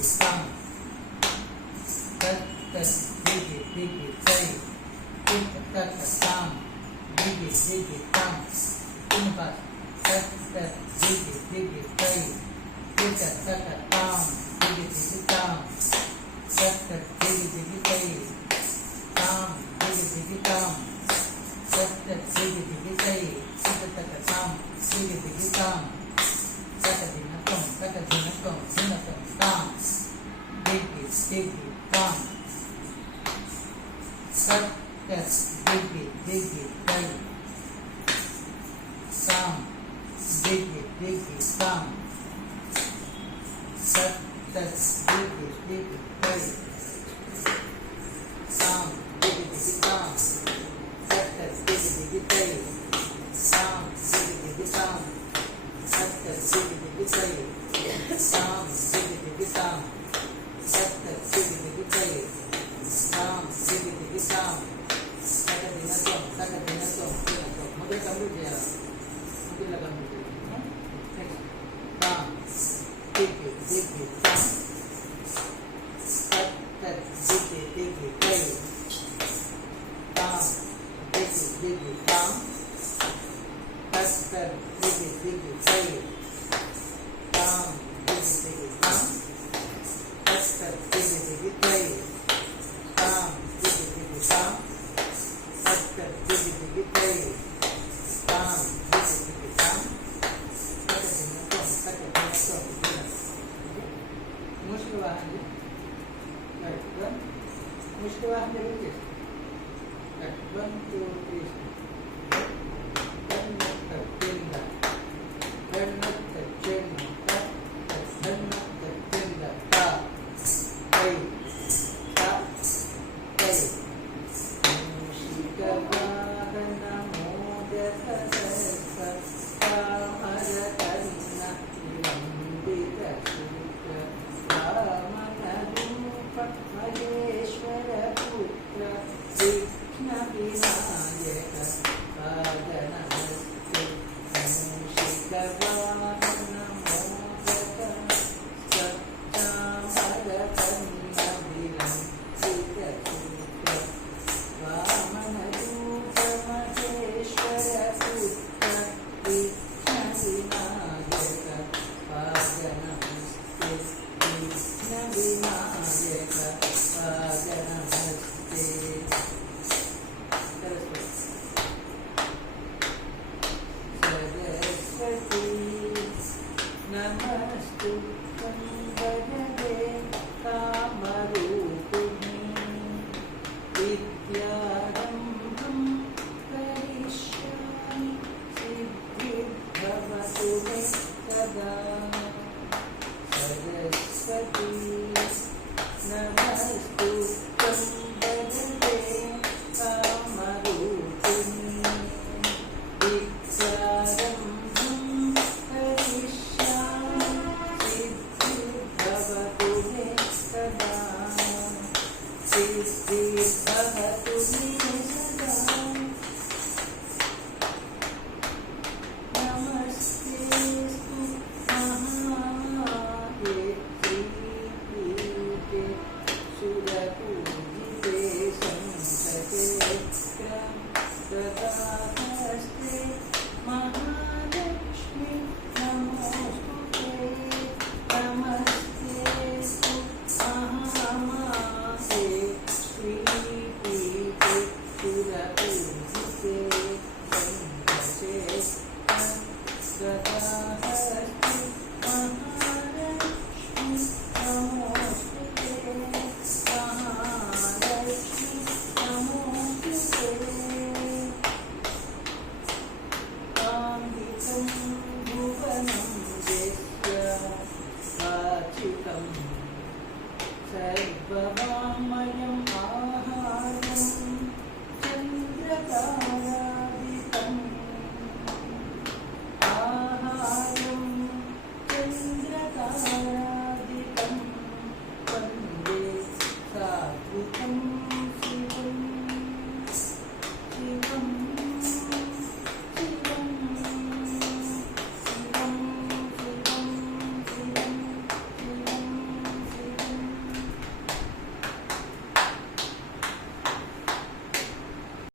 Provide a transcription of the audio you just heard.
tam tat tat digi digi tai tin tat tam digi digi tam tin pas tat tat digi digi tai tin tat tam digi digi tam tat tat digi digi tai tam digi digi tam tat tat digi digi tai tin tat tam digi digi tam Kakadinakom, kakadinakom, dinakom, tam, digi, digi, tam, kat, kat, digi, digi, tai, tam, digi, digi, tam, kat, kat, digi, digi, tai, tam, digi, digi, tam, kat, kat, digi, digi, tai, tam, digi, digi, tam, kat, kat, digi, digi, tai, tam, digi, digi, tam, kat, kat, digi, digi, tai, tam, digi, digi, tam, kakadinakom, kakadinakom, dinakom. Mungkin kamu dia, mungkin lah kamu dia. Tam, digi, digi, tam, kat, kat, digi, digi, tai, tam, digi, digi, tam, kat, kat, digi, digi, tai, tam, digi, digi, tam, kat, kat, digi, digi, tai, tam, digi, digi, tam, kat, kat, digi, digi, tai, tam, digi, digi, tam, kakadinakom, kakadinakom, dinakom. मुश्किल वाहन है, right? One, मुश्किल वाहन है बोलिए, right? 1, 2, 3, 1 tertinda, 1 tercinta, 1 tertinda, ta, tai, ta, tai. Mushika vahana modaka sasa, kamaratanna vilambita sutra, ramana rupa maheshwara putra, Krishna vinayaka Namaste. Mushika vahana modaka sattamaratana vilambita sutra, ramana rupa maheshwara putra, Krishna vinayaka Namaste. Krishna vinayaka Namaste. Saraswati Namastuttam Bhagave Kamarupini Vidyarambham Karishyami Siddhibhavatu me sada. Saraswati Namastuttam Bhagave Kamarupini Vidyarambham Karishyami Siddhibhavatu me sada. Siddhibhavatu me sada. Namastestu Mahadevi Surapujite Sansate Kram Tadakaste Mahalakshmi Namostute Namaste